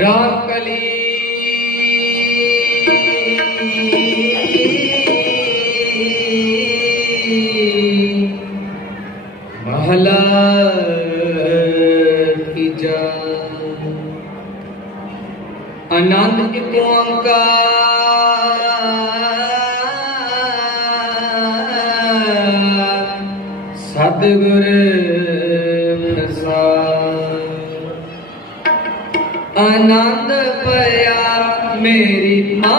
ਰਾਮ ਮਹਲਾ ਤੀਜਾ ਆਨੰਦ ਇੱਕ ਓੰਕਾਰ ਸਤਿਗੁਰ ਪ੍ਰਸਾਦ। ਆਨੰਦ ਪਿਆ ਮੇਰੀ ਮਾਏ।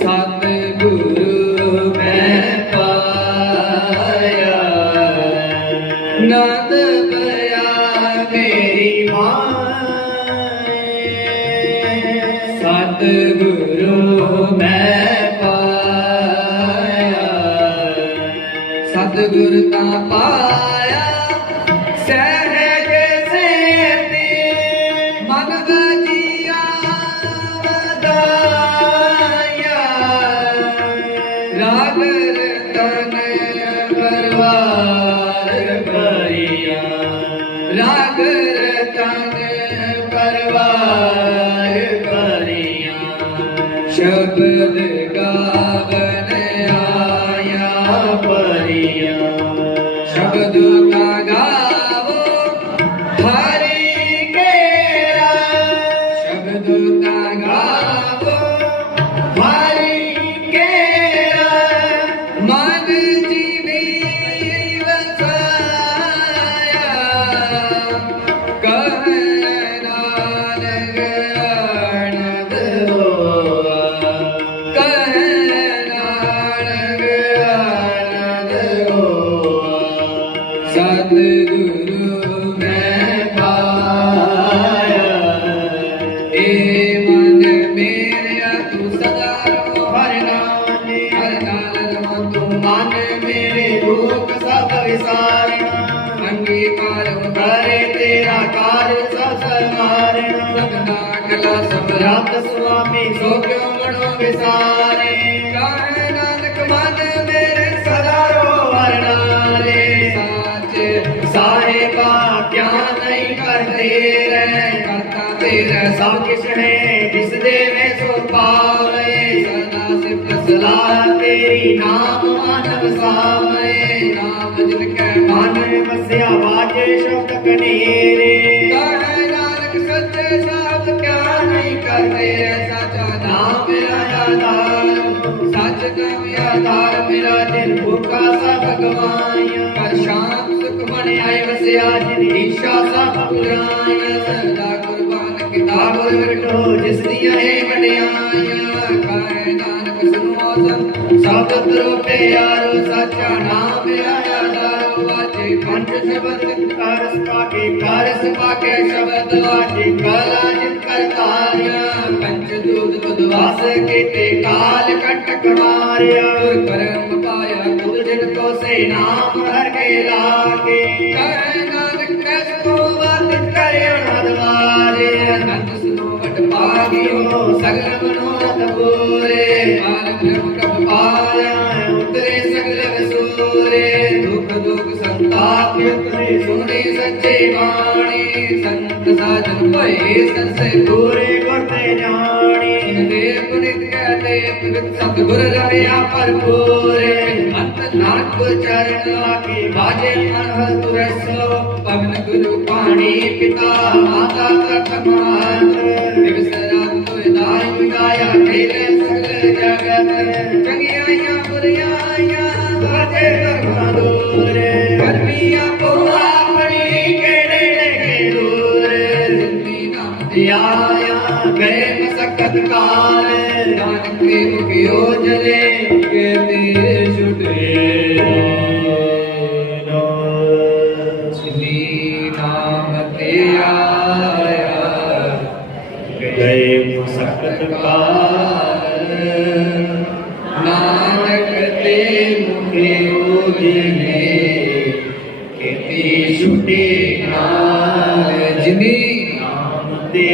ਸਤਿਗੁਰੂ ਮੈਂ ਪਾਇਆ। ਨੰਦ ਪਿਆ ਮੇਰੀ ਮਾਏ। ਸਤਿਗੁਰੂ ਮੈਂ ਪਾਇਆ। ਸਤਿਗੁਰ ਤਾਂ ਪਾਇਆ। ਸ਼ਬਦ ਸਤਿਗੁਰੂ ਮੈਂ ਪਾਇਆ ਏ ਮਨ ਮੇਰਿਆ ਤੂੰ ਸਦਾ ਰਹੋ ਹਰਿ ਨਾਮ ਹਰਿ ਨਾਲ ਤੂੰ ਮਨ ਮੇਰੇ ਦੁੱਖ ਸਭ ਵਿਸਾਰਣਾ ਅੰਗੀਕਾਰ ਕਰੇ ਤੇਰਾ ਕਾਰਜ ਸਭ ਸਮਾਰਣਾ ਸਭਨਾ ਕਲਾ ਸਮਰਾਤ ਸੁਆਮੀ ਸੋ ਕਿਉ ਮਣੋ ਵਿਸਾਰੇ ਕਰਦੇ ਰਹਿ ਕਰਤਾ ਤੇਰਾ ਸਭ ਕਿਛ ਹੈ ਜਿਸ ਦੇ ਵੇ ਸੋ ਪਾਵੇ ਸਦਾ ਸਿਫਤ ਸਲਾਹ ਤੇਰੀ ਨਾਮ ਮਨ ਵਸਾਵੇ ਨਾਮ ਜਿਨ ਕੈ ਮਨ ਵਸਿਆ ਵਾਜੇ ਸ਼ਬਦ ਕਨੇਰੇ ਕਹੇ ਨਾਨਕ ਸੱਚੇ ਸਾਧ ਕਿਆ ਨਹੀਂ ਕਰਦੇ ਸਾਚਾ ਨਾਮ ਮੇਰਾ ਆਧਾਰ ਸੱਚ ਨਾਮ ਆਧਾਰ ਮੇਰਾ ਦਿਲ ਭੁੱਖਾ ਸਭ ਗਵਾਇਆ ਕਰ ਆਏ ਵਸਿਆ ਜਿਨ ਈਸ਼ਾ ਸਭ ਪੁਰਾਇਆ ਸਰਦਾ ਕੁਰਬਾਨ ਕਿਤਾਬ ਵਿਟੋ ਜਿਸ ਦੀਆਂ ਹੈ ਵਡਿਆਈਆਂ ਕਾਇ ਨਾਨਕ ਸੁਨੋ ਸਭ ਤਰੋ ਪਿਆਰੋ ਸਾਚਾ ਨਾਮ ਮੇਰਾ ਆਧਾਰ ਵਾਜੇ ਪੰਜ ਸ਼ਬਦ, ਕਾਰਸ ਪਾਕੇ ਕਾਰਸ ਪਾਕੇ ਸ਼ਬਦ ਵਾਜੇ ਕਾਲਾ ਜਿਨ ਕਰਤਾਰਿਆ ਪੰਜ ਦੂਤ ਬਦਵਾਸ ਕੀਤੇ, ਕਾਲ ਕੰਟਕ ਮਾਰਿਆ ਕਰਮ ਪਾਇਆ ਤੁਧ ਜਿਨ ਕੋ ਸੇ ਨਾਮ ਹਰ ਕੇ ਲਾਗੇ। ਕਹਿ ਨਾਨਕ ਕੈਸ ਕੋ ਬਾਤ ਕਰਿਆ ਨਦਵਾਰੇ ਅਨੰਦ ਸੁਨੋ ਵਟ ਪਾਗਿਓ ਸਗਲ ਮਨੋਰਥ ਪੂਰੇ। ਮਾਨ ਬ੍ਰਹਮ ਪ੍ਰਭ ਪਾਇਆ, ਉਤਰੇ ਸਗਲ ਵਸੂਰੇ। ਦੁਖ ਦੁਖ ਸੰਤਾਪ ਉਤਰੇ, ਸੁਣੇ ਸੱਚੇ ਬਾਣੀ। ਸੰਤ ਸਾਜਨ ਭਏ ਸੰਸੇ ਪੂਰੇ ਗੁਰ ਤੇ ਜਾਣੀ। ਦੇ ਪੁਨਿਤ ਕਹਤੇ, ਪੁਨਿਤ ਸਤਿਗੁਰ ਰਹਿਆ ਭਰਪੂਰੇ ਚਰਨ ਲਾਗੇ ਬਾਜੇ ਮਨ ਹਰ ਤੁਰਸੋ, ਪਵਨ ਗੁਰੂ ਪਾਣੀ ਪਿਤਾ, ਮਾਤਾ ਤਤ ਮਾਤ ਦਿਵਸ ਦਾਇ ਵਿਗਾਇਆ ਤੇਰੇ ਸਗਲ ਜਗਤ। ਚੰਗਿਆਈਆਂ ਬੁਰੀਆਈਆਂ ਬਾਜੇ ਧਰਮਾਂ ਦੂਰੇ। ਕਰਮੀਆਂ ਕੋ ਆਪਣੀ ਕਿਹੜੇ ਲੈ ਦੂਰ। ਜਿੰਨੀ ਨਾਮ ਧਿਆਇਆ ਗਏ ਮਸਕਤ ਕਾਲ। ਨਾਨਕ ਕੇ ਮੁਖਿਓ ਜਲੇ ਕੇ ਤੀਰ ਗਏ